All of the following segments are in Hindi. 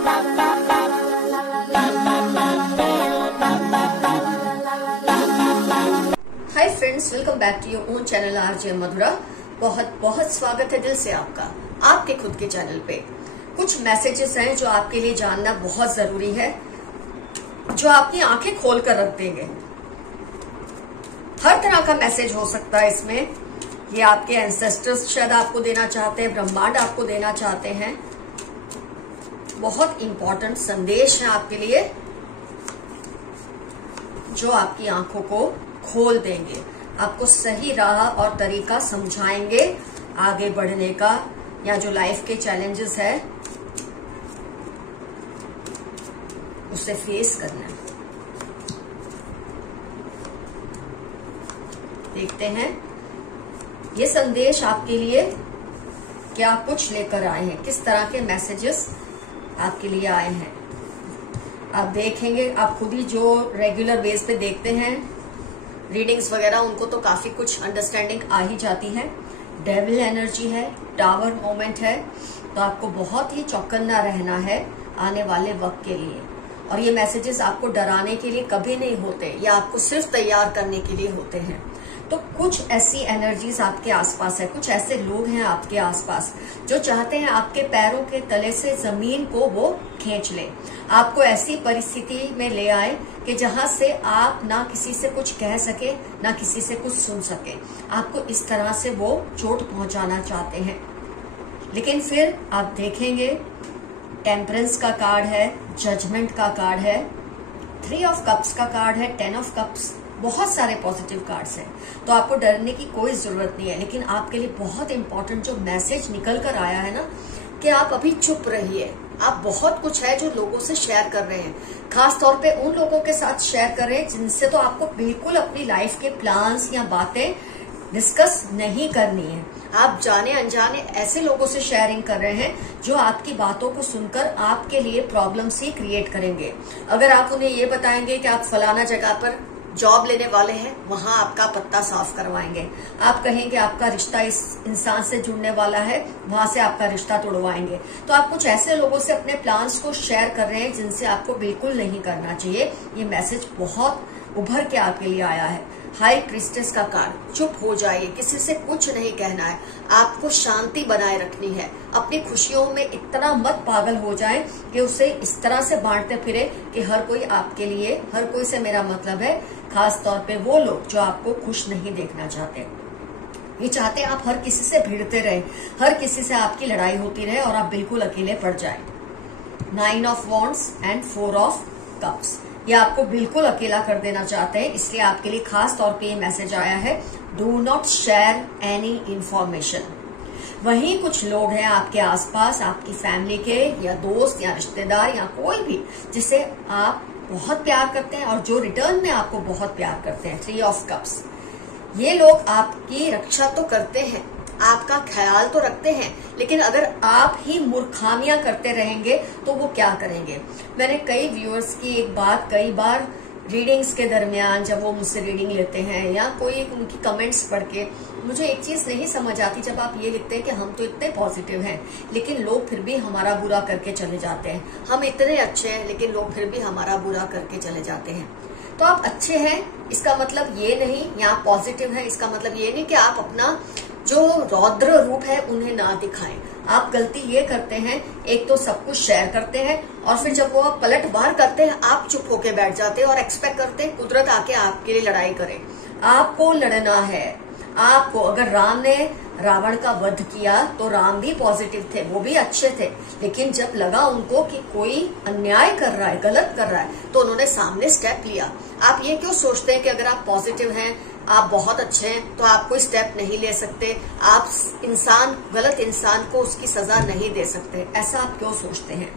Hi friends, welcome back to your own channel RJ Madhura. बहुत बहुत स्वागत है दिल से आपका आपके खुद के चैनल पे। कुछ मैसेजेस हैं जो आपके लिए जानना बहुत जरूरी है, जो आपकी आंखें खोल कर रख देंगे। हर तरह का मैसेज हो सकता है इसमें। ये आपके एंसेस्टर्स शायद आपको देना चाहते हैं, ब्रह्मांड आपको देना चाहते हैं। बहुत इंपॉर्टेंट संदेश है आपके लिए जो आपकी आंखों को खोल देंगे, आपको सही राह और तरीका समझाएंगे आगे बढ़ने का, या जो लाइफ के चैलेंजेस है उसे फेस करना है। देखते हैं ये संदेश आपके लिए क्या कुछ लेकर आए हैं, किस तरह के मैसेजेस आपके लिए आए हैं। आप देखेंगे, आप खुद ही जो रेगुलर बेस पे देखते हैं रीडिंग्स वगैरह, उनको तो काफी कुछ अंडरस्टैंडिंग आ ही जाती है। डेविल एनर्जी है, टावर मोमेंट है, तो आपको बहुत ही चौकन्ना रहना है आने वाले वक्त के लिए। और ये मैसेजेस आपको डराने के लिए कभी नहीं होते, या आपको सिर्फ तैयार करने के लिए होते हैं। तो कुछ ऐसी एनर्जीज आपके आसपास है, कुछ ऐसे लोग हैं आपके आसपास जो चाहते हैं आपके पैरों के तले से जमीन को वो खींच ले, आपको ऐसी परिस्थिति में ले आए कि जहां से आप ना किसी से कुछ कह सके, ना किसी से कुछ सुन सके। आपको इस तरह से वो चोट पहुंचाना चाहते हैं। लेकिन फिर आप देखेंगे टेम्परेंस का कार्ड है, जजमेंट का कार्ड है, 3 ऑफ कप्स का कार्ड है, 10 ऑफ कप्स, बहुत सारे पॉजिटिव कार्ड्स हैं। तो आपको डरने की कोई जरूरत नहीं है। लेकिन आपके लिए बहुत इंपॉर्टेंट जो मैसेज निकल कर आया है ना, कि आप अभी चुप रहिए। आप बहुत कुछ है जो लोगों से शेयर कर रहे हैं, खास तौर पे उन लोगों के साथ शेयर कर रहे हैं जिनसे तो आपको बिल्कुल अपनी लाइफ के प्लान्स या बातें डिस्कस नहीं करनी है। आप जाने अनजाने ऐसे लोगों से शेयरिंग कर रहे हैं जो आपकी बातों को सुनकर आपके लिए प्रॉब्लम्स ही क्रिएट करेंगे। अगर आप उन्हें ये बताएंगे कि आप फलाना जगह पर जॉब लेने वाले हैं, वहां आपका पत्ता साफ करवाएंगे। आप कहेंगे आपका रिश्ता इस इंसान से जुड़ने वाला है, वहां से आपका रिश्ता तोड़वाएंगे। तो आप कुछ ऐसे लोगों से अपने प्लान्स को शेयर कर रहे हैं जिनसे आपको बिल्कुल नहीं करना चाहिए। ये मैसेज बहुत उभर के आपके लिए आया है। हाई प्रीस्टेस का कार्ड, चुप हो जाइए, किसी से कुछ नहीं कहना है, आपको शांति बनाए रखनी है। अपनी खुशियों में इतना मत पागल हो जाए कि उसे इस तरह से बांटते फिरे कि हर कोई आपके लिए, हर कोई से मेरा मतलब है खास तौर पे वो लोग जो आपको खुश नहीं देखना चाहते। ये चाहते हैं आप हर किसी से भिड़ते रहे, हर किसी से आपकी लड़ाई होती रहे और आप बिल्कुल अकेले पड़ जाए। 9 of wands and 4 of cups, ये आपको बिल्कुल अकेला कर देना चाहते हैं। इसलिए आपके लिए खास तौर पे ये मैसेज आया है, do not share any information. वहीं कुछ लोग हैं आपके आसपास, आपकी फैमिली के या दोस्त या रिश्तेदार या कोई भी, जिसे आप बहुत प्यार करते हैं और जो रिटर्न में आपको बहुत प्यार करते हैं। 3 ऑफ कप्स, ये लोग आपकी रक्षा तो करते हैं, आपका ख्याल तो रखते हैं, लेकिन अगर आप ही मूर्खामियां करते रहेंगे तो वो क्या करेंगे। मैंने कई व्यूअर्स की एक बात कई बार रीडिंग्स के दरमियान, जब वो मुझसे रीडिंग लेते हैं या कोई उनकी कमेंट्स पढ़ के, मुझे एक चीज नहीं समझ आती। जब आप ये लिखते हैं कि हम तो इतने पॉजिटिव हैं लेकिन लोग फिर भी हमारा बुरा करके चले जाते हैं, हम इतने अच्छे हैं लेकिन लोग फिर भी हमारा बुरा करके चले जाते हैं। तो आप अच्छे हैं इसका मतलब ये नहीं, या आप पॉजिटिव हैं इसका मतलब ये नहीं कि आप अपना जो रौद्र रूप है उन्हें ना दिखाएं। आप गलती ये करते हैं, एक तो सब कुछ शेयर करते हैं और फिर जब वो आप पलटवार करते हैं आप चुप होके बैठ जाते हैं और एक्सपेक्ट करते हैं कुदरत आके आपके लिए लड़ाई करे। आपको लड़ना है। आपको, अगर राम ने रावण का वध किया तो राम भी पॉजिटिव थे, वो भी अच्छे थे, लेकिन जब लगा उनको कि कोई अन्याय कर रहा है, गलत कर रहा है, तो उन्होंने सामने स्टेप लिया। आप ये क्यों सोचते हैं कि अगर आप पॉजिटिव हैं, आप बहुत अच्छे हैं, तो आप कोई स्टेप नहीं ले सकते, आप गलत इंसान को उसकी सजा नहीं दे सकते? ऐसा आप क्यों सोचते हैं?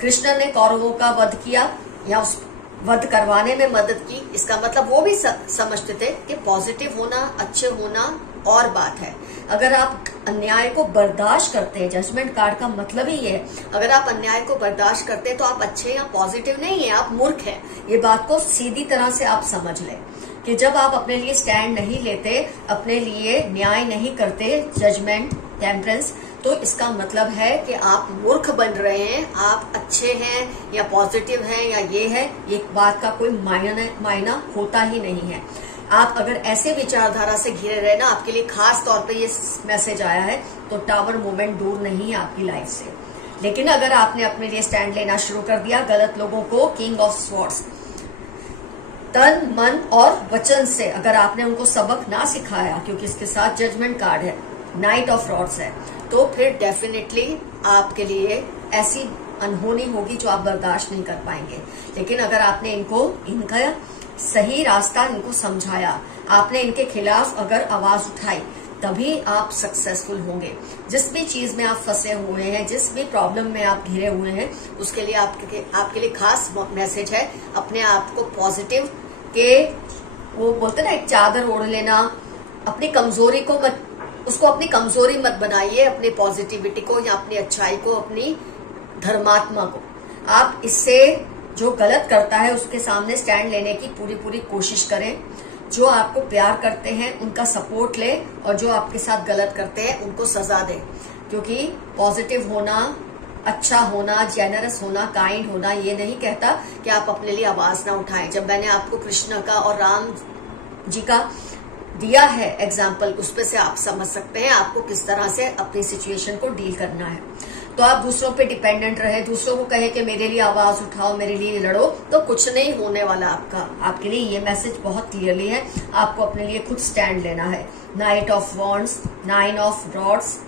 कृष्ण ने कौरवों का वध किया या उस वध करवाने में मदद की, इसका मतलब वो भी समझते थे कि पॉजिटिव होना, अच्छे होना और बात है। अगर आप अन्याय को बर्दाश्त करते हैं, जजमेंट कार्ड का मतलब ही है, अगर आप अन्याय को बर्दाश्त करते हैं तो आप अच्छे या पॉजिटिव नहीं है, आप मूर्ख हैं। ये बात को सीधी तरह से आप समझ लें कि जब आप अपने लिए स्टैंड नहीं लेते, अपने लिए न्याय नहीं करते, जजमेंट, टेम्परेंस, तो इसका मतलब है कि आप मूर्ख बन रहे हैं, आप अच्छे हैं या पॉजिटिव हैं या ये है, ये बात का कोई मायना होता ही नहीं है। आप अगर ऐसे विचारधारा से घिरे रहे ना, आपके लिए खास तौर पे ये मैसेज आया है, तो टावर मूवमेंट दूर नहीं है आपकी लाइफ से। लेकिन अगर आपने अपने लिए स्टैंड लेना शुरू कर दिया, गलत लोगों को किंग ऑफ स्वॉर्ड्स तन मन और वचन से अगर आपने उनको सबक ना सिखाया, क्योंकि इसके साथ जजमेंट कार्ड है, नाइट ऑफ रॉड्स है, तो फिर डेफिनेटली आपके लिए ऐसी अनहोनी होगी जो आप बर्दाश्त नहीं कर पाएंगे। लेकिन अगर आपने इनका सही रास्ता इनको समझाया, आपने इनके खिलाफ अगर आवाज उठाई, तभी आप सक्सेसफुल होंगे। जिस भी चीज में आप फंसे हुए हैं, जिस भी प्रॉब्लम में आप घिरे हुए हैं, उसके लिए आपके लिए खास मैसेज है, अपने आप को पॉजिटिव के वो बोलते ना एक चादर ओढ़ लेना, अपनी कमजोरी को मत, उसको अपनी कमजोरी मत बनाइए, अपनी पॉजिटिविटी को या अपनी अच्छाई को, अपनी धर्मात्मा को। आप इससे जो गलत करता है उसके सामने स्टैंड लेने की पूरी कोशिश करें। जो आपको प्यार करते हैं उनका सपोर्ट ले, और जो आपके साथ गलत करते हैं उनको सजा दे। क्योंकि पॉजिटिव होना, अच्छा होना, जेनरस होना, काइंड होना ये नहीं कहता कि आप अपने लिए आवाज ना उठाएं। जब मैंने आपको कृष्ण का और राम जी का दिया है एग्जाम्पल, उसपे से आप समझ सकते हैं आपको किस तरह से अपनी सिचुएशन को डील करना है। तो आप दूसरों पे डिपेंडेंट रहे, दूसरों को कहे कि मेरे लिए आवाज उठाओ, मेरे लिए लड़ो, तो कुछ नहीं होने वाला आपके लिए ये मैसेज बहुत क्लियरली है। आपको अपने लिए खुद स्टैंड लेना है। Night of wands, 9 of rods,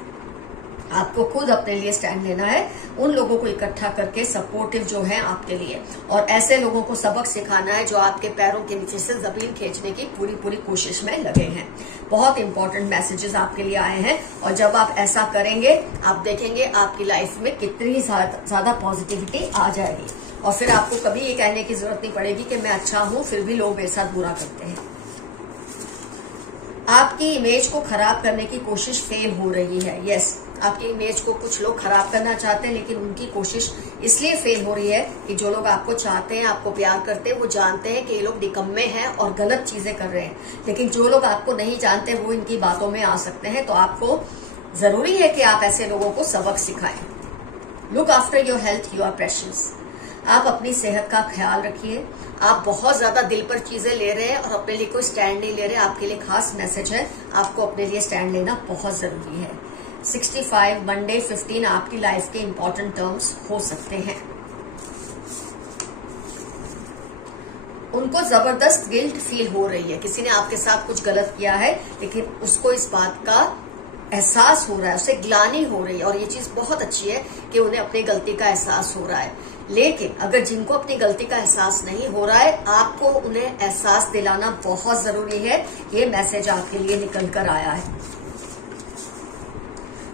आपको खुद अपने लिए स्टैंड लेना है। उन लोगों को इकट्ठा करके सपोर्टिव जो है आपके लिए, और ऐसे लोगों को सबक सिखाना है जो आपके पैरों के नीचे से जमीन खींचने की पूरी कोशिश में लगे हैं। बहुत इंपॉर्टेंट मैसेजेस आपके लिए आए हैं, और जब आप ऐसा करेंगे आप देखेंगे आपकी लाइफ में कितनी ज्यादा पॉजिटिविटी आ जाएगी, और फिर आपको कभी ये कहने की जरूरत नहीं पड़ेगी कि मैं अच्छा हूं फिर भी लोग मेरे साथ बुरा करते हैं। आपकी इमेज को खराब करने की कोशिश फेल हो रही है। यस, आपकी इमेज को कुछ लोग खराब करना चाहते हैं, लेकिन उनकी कोशिश इसलिए फेल हो रही है कि जो लोग आपको चाहते हैं, आपको प्यार करते हैं, वो जानते हैं कि ये लोग निकम्मे हैं और गलत चीजें कर रहे हैं। लेकिन जो लोग आपको नहीं जानते वो इनकी बातों में आ सकते हैं। तो आपको जरूरी है कि आप ऐसे लोगों को सबक सिखाएं। Look after your health, you are precious. आप अपनी सेहत का ख्याल रखिए। आप बहुत ज्यादा दिल पर चीजें ले रहे हैं और अपने लिए कोई स्टैंड नहीं ले रहे। आपके लिए खास मैसेज है, आपको अपने लिए स्टैंड लेना बहुत जरूरी है। 65, मंडे 15 आपकी लाइफ के इंपॉर्टेंट टर्म्स हो सकते हैं। उनको जबरदस्त गिल्ट फील हो रही है, किसी ने आपके साथ कुछ गलत किया है, लेकिन उसको इस बात का एहसास हो रहा है, उसे ग्लानि हो रही है, और ये चीज बहुत अच्छी है कि उन्हें अपनी गलती का एहसास हो रहा है। लेकिन अगर जिनको अपनी गलती का एहसास नहीं हो रहा है, आपको उन्हें एहसास दिलाना बहुत जरूरी है। ये मैसेज आपके लिए निकल कर आया है।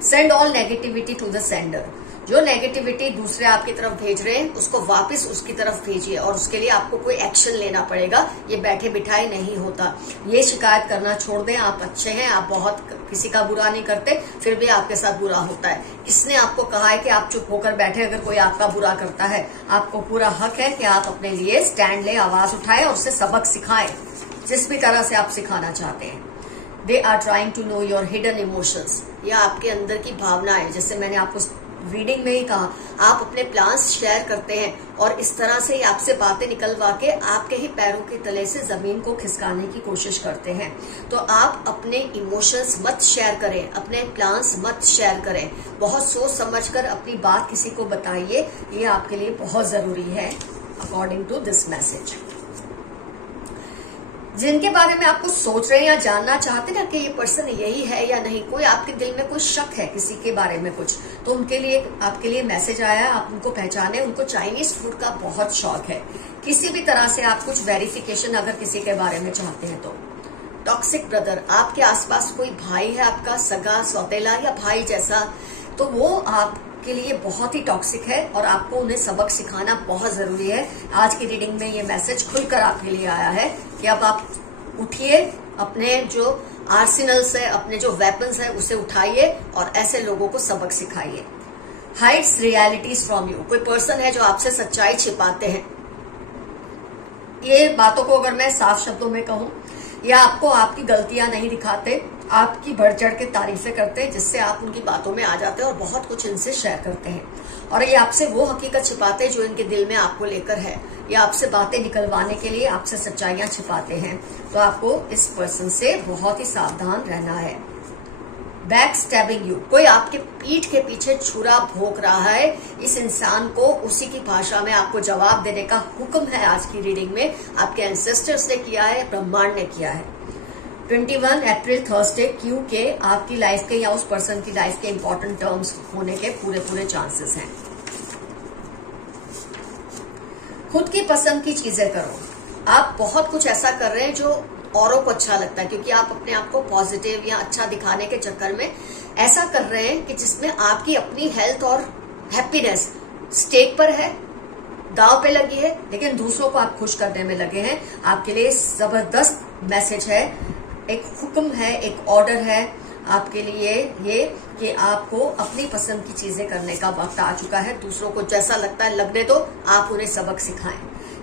Send all negativity to the sender. जो नेगेटिविटी दूसरे आपकी तरफ भेज रहे हैं उसको वापस उसकी तरफ भेजिए, और उसके लिए आपको कोई एक्शन लेना पड़ेगा। ये बैठे बिठाए नहीं होता। ये शिकायत करना छोड़ दें। आप अच्छे हैं, आप बहुत किसी का बुरा नहीं करते, फिर भी आपके साथ बुरा होता है। इसने आपको कहा है कि आप चुप होकर बैठे, अगर कोई आपका बुरा करता है आपको पूरा हक है कि आप अपने लिए स्टैंड ले, आवाज उठाए और उसे सबक सिखाएं, जिस भी तरह से आप सिखाना चाहते हैं। They are trying to know your hidden emotions. यह आपके अंदर की भावना है, जैसे मैंने आपको रीडिंग में ही कहा, आप अपने प्लान्स शेयर करते हैं और इस तरह से ही आपसे बातें निकलवा के आपके ही पैरों के तले से जमीन को खिसकाने की कोशिश करते हैं। तो आप अपने इमोशंस मत शेयर करें, अपने प्लान्स मत शेयर करें। बहुत सोच समझकर अपनी बात किसी को बताइए, ये आपके लिए बहुत जरूरी है अकॉर्डिंग टू दिस मैसेज। जिनके बारे में आप कुछ सोच रहे हैं या जानना चाहते हैं कि ये पर्सन यही है या नहीं, कोई आपके दिल में कोई शक है किसी के बारे में कुछ, तो उनके लिए आपके लिए मैसेज आया। आप उनको पहचाने। उनको चाइनीज फूड का बहुत शौक है। किसी भी तरह से आप कुछ वेरिफिकेशन अगर किसी के बारे में चाहते हैं तो। टॉक्सिक ब्रदर, आपके आसपास कोई भाई है आपका सगा, सौतेला या भाई जैसा, तो वो आपके लिए बहुत ही टॉक्सिक है और आपको उन्हें सबक सिखाना बहुत जरूरी है। आज की रीडिंग में ये मैसेज खुलकर आपके लिए आया है कि अब आप उठिए, अपने जो आर्सेनल्स है, अपने जो वेपन्स है उसे उठाइए और ऐसे लोगों को सबक सिखाइए। हाइड्स रियलिटीज फ्रॉम यू, कोई पर्सन है जो आपसे सच्चाई छिपाते हैं। ये बातों को अगर मैं साफ शब्दों में कहूं, या आपको आपकी गलतियां नहीं दिखाते, आपकी बढ़ चढ़ के तारीफें करते हैं, जिससे आप उनकी बातों में आ जाते हैं और बहुत कुछ इनसे शेयर करते हैं। और ये आपसे वो हकीकत छिपाते हैं जो इनके दिल में आपको लेकर है। ये आपसे बातें निकलवाने के लिए आपसे सच्चाइयां छिपाते हैं। तो आपको इस पर्सन से बहुत ही सावधान रहना है। बैक स्टैबिंग यू, कोई आपके पीठ के पीछे छुरा भोंक रहा है। इस इंसान को उसी की भाषा में आपको जवाब देने का हुक्म है। आज की रीडिंग में आपके एंसेस्टर्स ने किया है, ब्रह्मांड ने किया है। 21 अप्रैल थर्सडे, क्यू के आपकी लाइफ के या उस पर्सन की लाइफ के इंपॉर्टेंट टर्म्स होने के पूरे चांसेस हैं। खुद की पसंद की चीजें करो। आप बहुत कुछ ऐसा कर रहे हैं जो औरों को अच्छा लगता है, क्योंकि आप अपने आप को पॉजिटिव या अच्छा दिखाने के चक्कर में ऐसा कर रहे हैं कि जिसमें आपकी अपनी हेल्थ और हैप्पीनेस स्टेक पर है, दांव पे लगी है, लेकिन दूसरों को आप खुश करने में लगे हैं। आपके लिए जबरदस्त मैसेज है, एक हुक्म है, एक ऑर्डर है आपके लिए ये कि आपको अपनी पसंद की चीजें करने का वक्त आ चुका है। दूसरों को जैसा लगता है लगने दो, आप उन्हें सबक सिखाएं।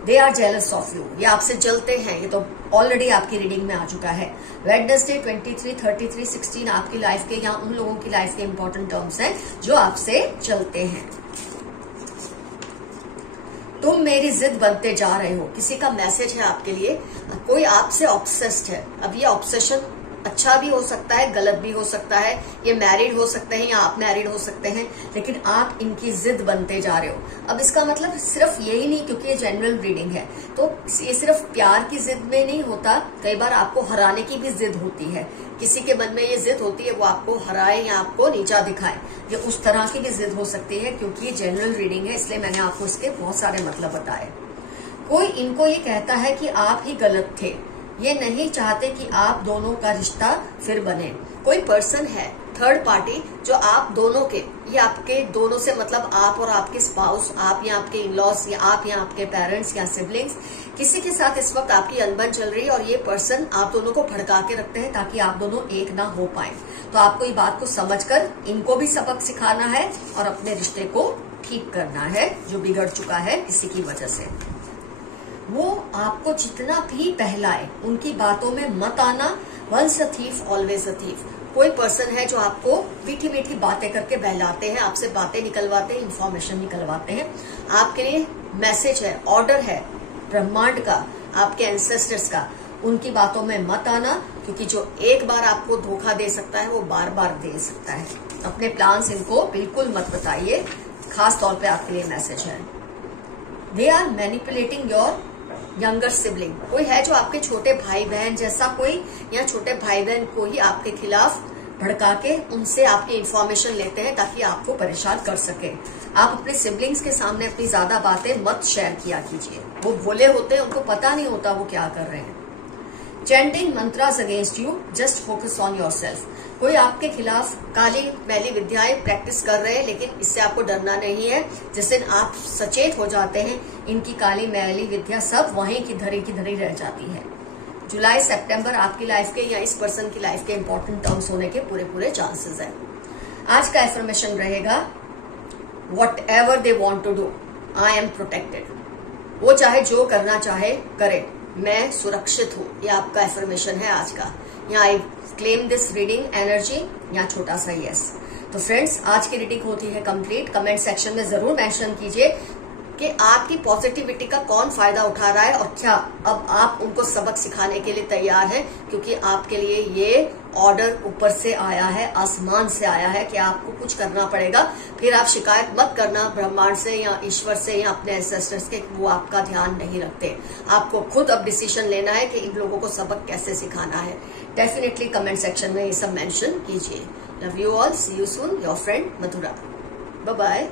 They are jealous of you, ये आपसे जलते हैं, ये तो ऑलरेडी आपकी रीडिंग में आ चुका है। वेडनेसडे 23, 33, 16 आपकी लाइफ के या उन लोगों की लाइफ के इंपॉर्टेंट टर्म्स हैं जो आपसे चलते हैं। तुम मेरी जिद बनते जा रहे हो, किसी का मैसेज है आपके लिए। कोई आपसे ऑब्सेस्ड है। अब ये ऑब्सेशन अच्छा भी हो सकता है, गलत भी हो सकता है। ये मैरिड हो सकते हैं या आप मैरिड हो सकते हैं, लेकिन आप इनकी जिद बनते जा रहे हो। अब इसका मतलब सिर्फ यही नहीं, क्योंकि ये जनरल रीडिंग है, तो ये सिर्फ प्यार की जिद में नहीं होता। कई बार आपको हराने की भी जिद होती है। किसी के मन में ये जिद होती है वो आपको हराए या आपको नीचा दिखाए। ये उस तरह की भी जिद हो सकती है, क्योंकि ये जनरल रीडिंग है, इसलिए मैंने आपको इसके बहुत सारे मतलब बताए। कोई इनको ये कहता है कि आप ही गलत थे, ये नहीं चाहते कि आप दोनों का रिश्ता फिर बने। कोई पर्सन है थर्ड पार्टी जो आप दोनों के, ये आपके दोनों से मतलब आप और आपके स्पाउस, आप या आपके इन-लॉज या आप या आपके पेरेंट्स या सिबलिंग्स, किसी के साथ इस वक्त आपकी अनबन चल रही है और ये पर्सन आप दोनों को भड़का के रखते हैं ताकि आप दोनों एक ना हो पाए। तो आपको ये बात को समझकर इनको भी सबक सिखाना है और अपने रिश्ते को ठीक करना है जो बिगड़ चुका है किसी की वजह से। वो आपको जितना भी बहलाए उनकी बातों में मत आना। Once a thief always a thief. कोई पर्सन है जो आपको मीठी मीठी बातें करके बहलाते हैं, आपसे बातें निकलवाते हैं, इंफॉर्मेशन निकलवाते हैं। आपके लिए मैसेज है, ऑर्डर है ब्रह्मांड का, आपके एंसेस्टर्स का। उनकी बातों में मत आना, क्योंकि जो एक बार आपको धोखा दे सकता है वो बार बार दे सकता है। अपने प्लान्स इनको बिल्कुल मत बताइए, खास तौर पे आपके लिए मैसेज है। They are manipulating your younger sibling. कोई है जो आपके छोटे भाई बहन जैसा कोई, या छोटे भाई बहन को ही आपके खिलाफ भड़का के उनसे आपकी इंफॉर्मेशन लेते हैं ताकि आपको परेशान कर सके। आप अपने सिबलिंग्स के सामने अपनी ज्यादा बातें मत शेयर किया कीजिए। वो भोले होते हैं, उनको पता नहीं होता वो क्या कर रहे हैं। Chanting mantras against you, just focus on yourself. कोई आपके खिलाफ काली मैली विद्याएं प्रैक्टिस कर रहे हैं, लेकिन इससे आपको डरना नहीं है। जिस दिन आप सचेत हो जाते हैं, इनकी काली मैली विद्या सब वहीं की धरी रह जाती है। जुलाई सितंबर आपकी लाइफ के या इस पर्सन की लाइफ के इंपॉर्टेंट टर्म्स होने के पूरे चांसेस है। आज का एफर्मेशन रहेगा, whatever they want to do, I am protected. वो चाहे जो करना चाहे करे, मैं सुरक्षित हूं। ये आपका एफर्मेशन है आज का। या I claim this reading energy, या छोटा सा यस। तो फ्रेंड्स, आज की रीडिंग होती है कंप्लीट। कमेंट सेक्शन में जरूर मेंशन कीजिए कि आपकी पॉजिटिविटी का कौन फायदा उठा रहा है और क्या अब आप उनको सबक सिखाने के लिए तैयार हैं, क्योंकि आपके लिए ये ऑर्डर ऊपर से आया है, आसमान से आया है कि आपको कुछ करना पड़ेगा। फिर आप शिकायत मत करना ब्रह्मांड से या ईश्वर से या अपने एंसेस्टर्स के, वो आपका ध्यान नहीं रखते। आपको खुद अब डिसीजन लेना है कि इन लोगों को सबक कैसे सिखाना है। डेफिनेटली कमेंट सेक्शन में ये सब मेंशन कीजिए। Love you all, see you soon, your friend Madhura. Bye bye.